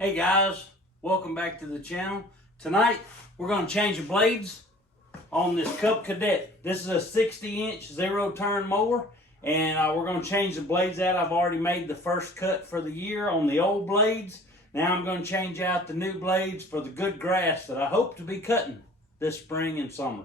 Hey guys, welcome back to the channel. Tonight we're going to change the blades on this Cub Cadet. This is a 60-inch zero-turn mower, and we're going to change the blades out. I've already made the first cut for the year on the old blades. Now I'm going to change out the new blades for the good grass that I hope to be cutting this spring and summer.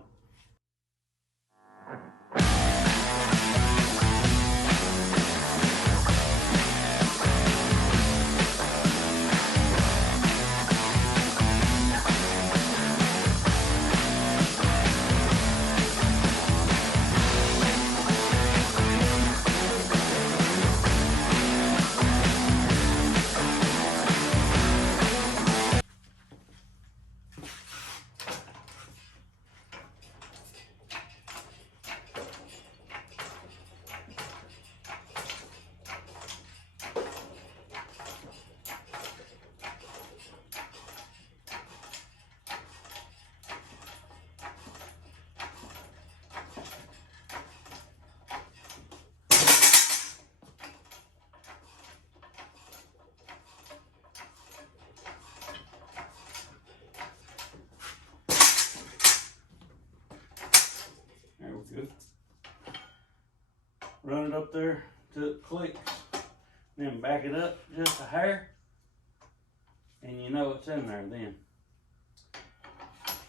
Good. Run it up there till it clicks, then back it up just a hair, and you know it's in there then.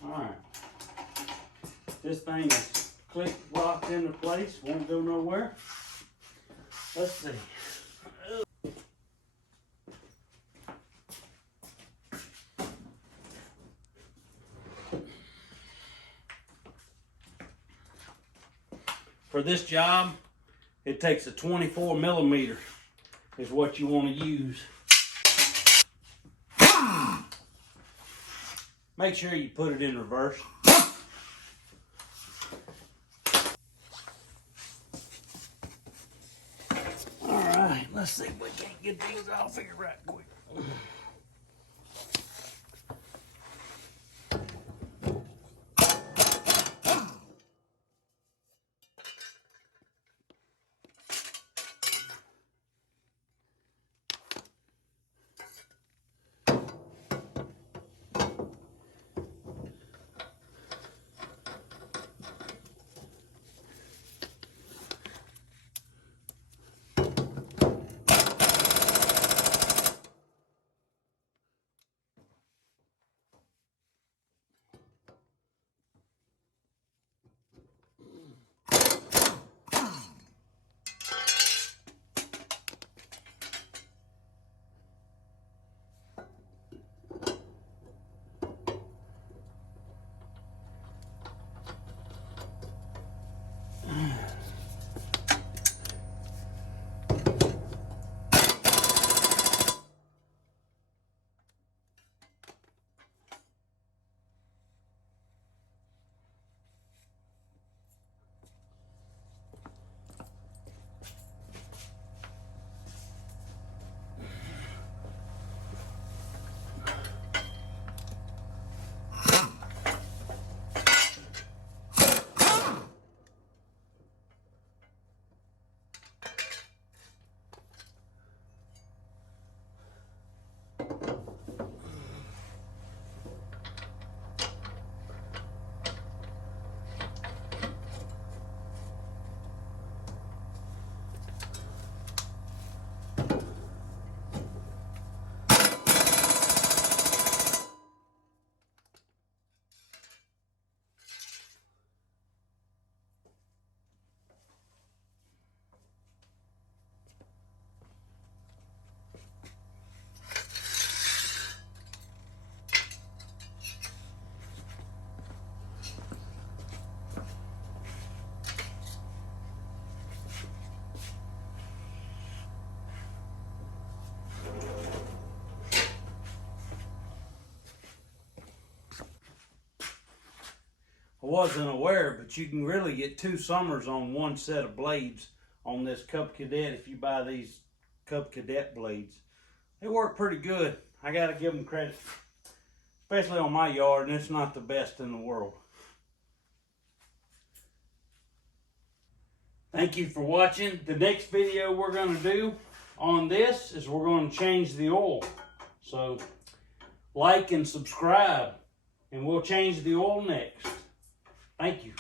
Alright, this thing is clicked, locked into place, won't go nowhere. Let's see. For this job, it takes a 24 millimeter is what you want to use. Make sure you put it in reverse. All right, let's see if we can't get these off here right quick. I wasn't aware, but you can really get 2 summers on one set of blades on this Cub Cadet if you buy these Cub Cadet blades. They work pretty good. I gotta give them credit, especially on my yard, and it's not the best in the world. Thank you for watching. The next video we're going to do on this is we're going to change the oil. So like, and subscribe. And we'll change the oil next. Thank you.